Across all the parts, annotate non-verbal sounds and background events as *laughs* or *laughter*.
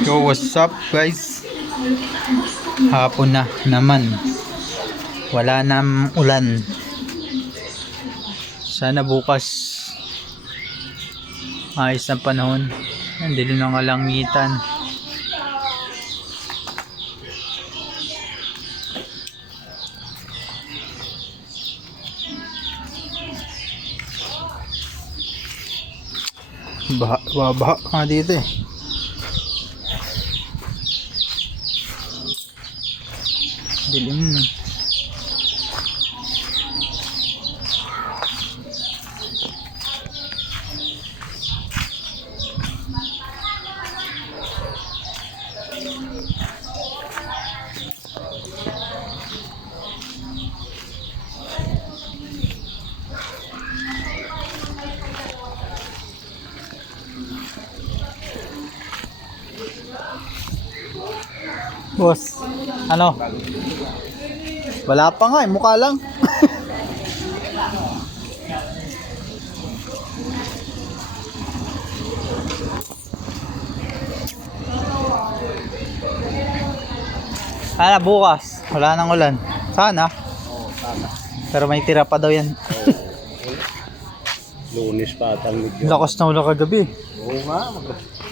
Yo, what's up guys? Hapon na naman. Wala nang ulan. Sana bukas ayos na panahon. Ang dilim ng kalangitan. Baha, baha, baha dito eh. Dilim na. Boss, ano? Wala pa nga eh, mukha lang. Sana bukas, wala nang ulan. Sana. Pero may tira pa daw yan. *laughs* Lunes pa at ang medyo. Lakas na ulan kagabi. Oo nga, mag...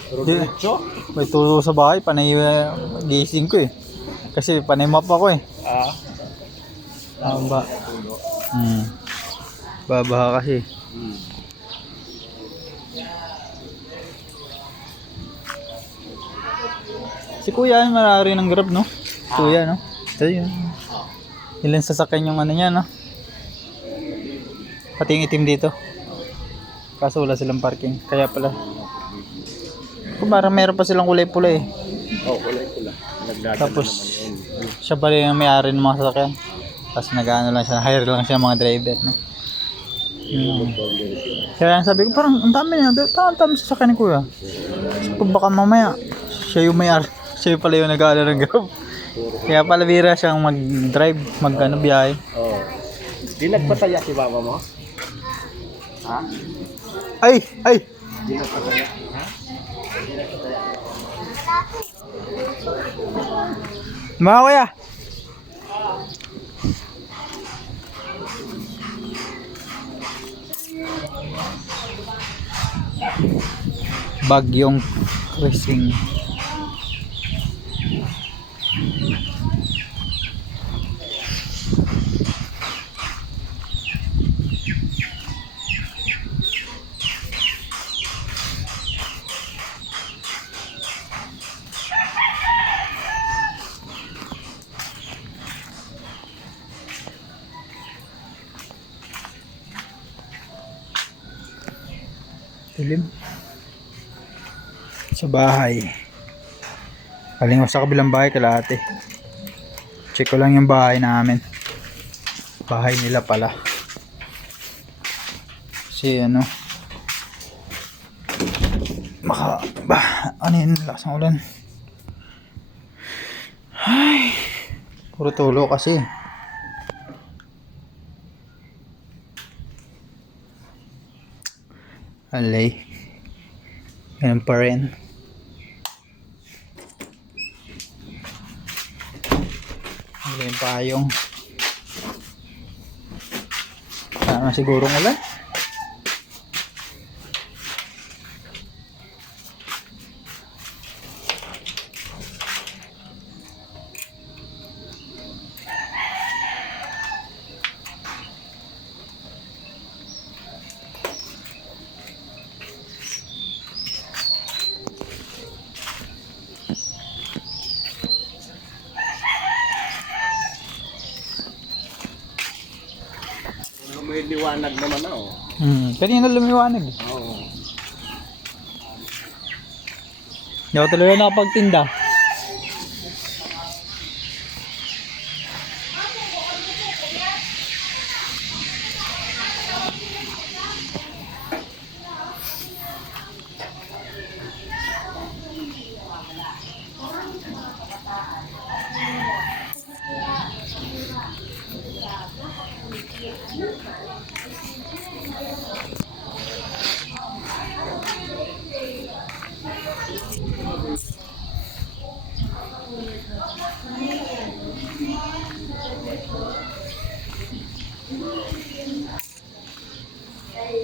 Pero Di- diretso. May tulo sa bahay, panay uh, gising ko eh. Kasi panay map ako eh. Ah. Hamba. Hmm. Babaha kasi. Hmm. Si kuya ay marari ng grab no? Kuya no? Ito yun. Ilan sasakyan yung ano niya no? Pati yung itim dito. Kaso wala silang parking. Kaya pala. Kung parang meron pa silang kulay pula eh. Oh, kulay pula. Tapos, naman yun. siya pa rin ang may-ari ng mga sasakyan. Tapos nag-ano lang siya, hire lang siya mga driver, no? Hmm. Kaya sabi ko, parang ang dami niya, parang ang dami sasakyan ni kuya. So, baka mamaya, siya yung may-ari, *laughs* siya yung pala yung nag-ano ng grab. Kaya pala bira siyang mag-drive, mag-ano, biyahe. Oh. Di nagpasaya si mama mo? Ha? Ay! Ay! Di nagpasaya? Ha? Mga kuya! Bagyong Krising. Dilim. Sa bahay. Galing sa kabilang bahay kalahati. Check ko lang yung bahay namin. Bahay nila pala. Kasi ano. Maka, ba, ano yun, lakas ng ulan. Ay, puro tulo kasi. Alay. Ganun pa rin. Alay pa yung Sana sigurong ulan. Kung may liwanag naman na oh. Hmm, kanina lumiwanag. Oo. Hindi ako talaga nakapagtinda.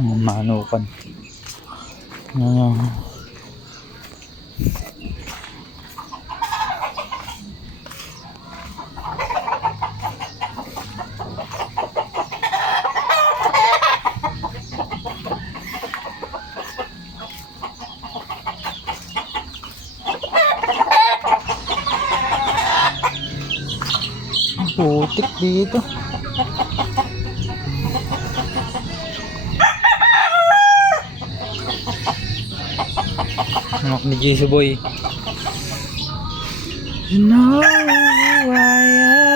manukan. Ang Putik dito. Anak ni Jesus boy. You know why I